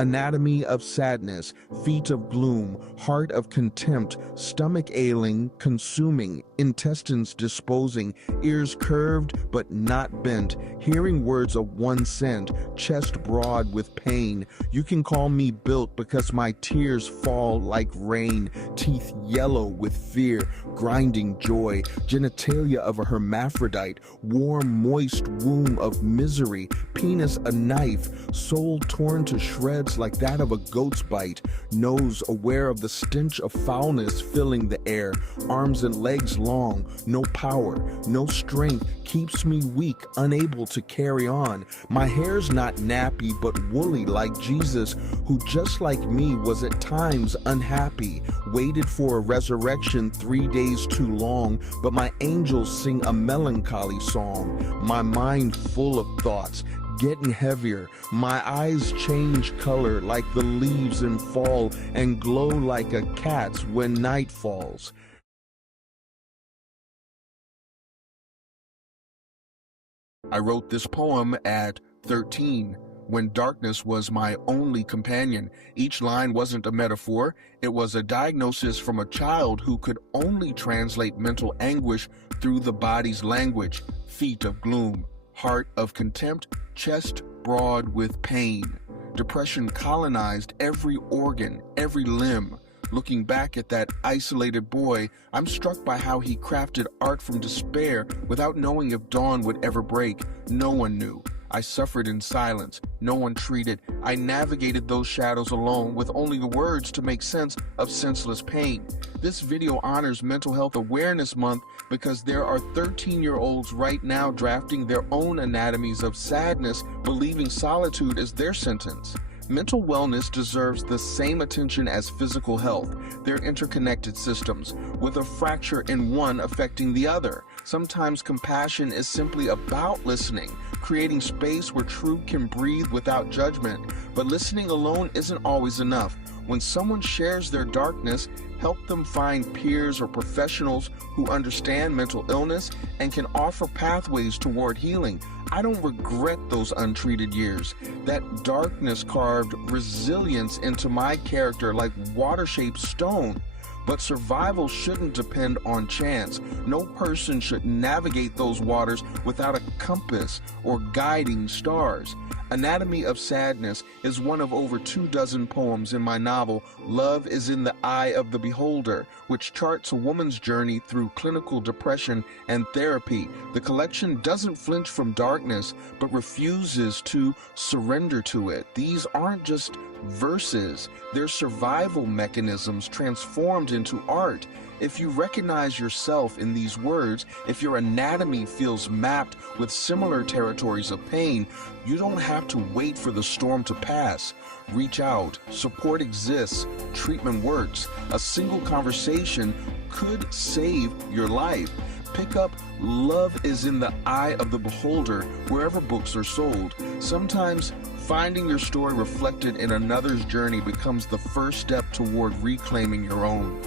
Anatomy of sadness, feet of gloom, heart of contempt, stomach ailing, consuming, intestines disposing, ears curved but not bent, hearing words of one scent, chest broad with pain. You can call me built because my tears fall like rain, teeth yellow with fear, grinding joy, genitalia of a hermaphrodite, warm moist womb of misery, penis a knife, soul torn to shreds like that of a goat's bite, nose aware of the stench of foulness filling the air, arms and legs long, no power, no strength, keeps me weak, unable to carry on. My hair's not nappy but woolly like Jesus, who just like me was at times unhappy, waited for a resurrection 3 days too long, but my angels sing a melancholy song. My mind full of thoughts, getting heavier. My eyes change color like the leaves in fall and glow like a cat's when night falls. I wrote this poem at 13, when darkness was my only companion. Each line wasn't a metaphor, it was a diagnosis from a child who could only translate mental anguish through the body's language. Feet of gloom, heart of contempt, chest broad with pain. Depression colonized every organ, every limb. Looking back at that isolated boy, I'm struck by how he crafted art from despair without knowing if dawn would ever break. No one knew. I suffered in silence. No one treated. I navigated those shadows alone with only the words to make sense of senseless pain. This video honors Mental Health Awareness Month because there are 13-year-olds right now drafting their own anatomies of sadness, believing solitude is their sentence. Mental wellness deserves the same attention as physical health. They're interconnected systems, with a fracture in one affecting the other. Sometimes compassion is simply about listening, creating space where truth can breathe without judgment. But listening alone isn't always enough. When someone shares their darkness, help them find peers or professionals who understand mental illness and can offer pathways toward healing. I don't regret those untreated years. That darkness carved resilience into my character like water-shaped stone. But survival shouldn't depend on chance. No person should navigate those waters without a compass or guiding stars. Anatomy of Sadness is one of over 24 poems in my novel, Love is in the Eye of the Beholder, which charts a woman's journey through clinical depression and therapy. The collection doesn't flinch from darkness, but refuses to surrender to it. These aren't just verses, they're survival mechanisms transformed into art. If you recognize yourself in these words, if your anatomy feels mapped with similar territories of pain, you don't have to wait for the storm to pass. Reach out. Support exists. Treatment works. A single conversation could save your life. Pick up Love is in the Eye of the Beholder wherever books are sold. Sometimes finding your story reflected in another's journey becomes the first step toward reclaiming your own.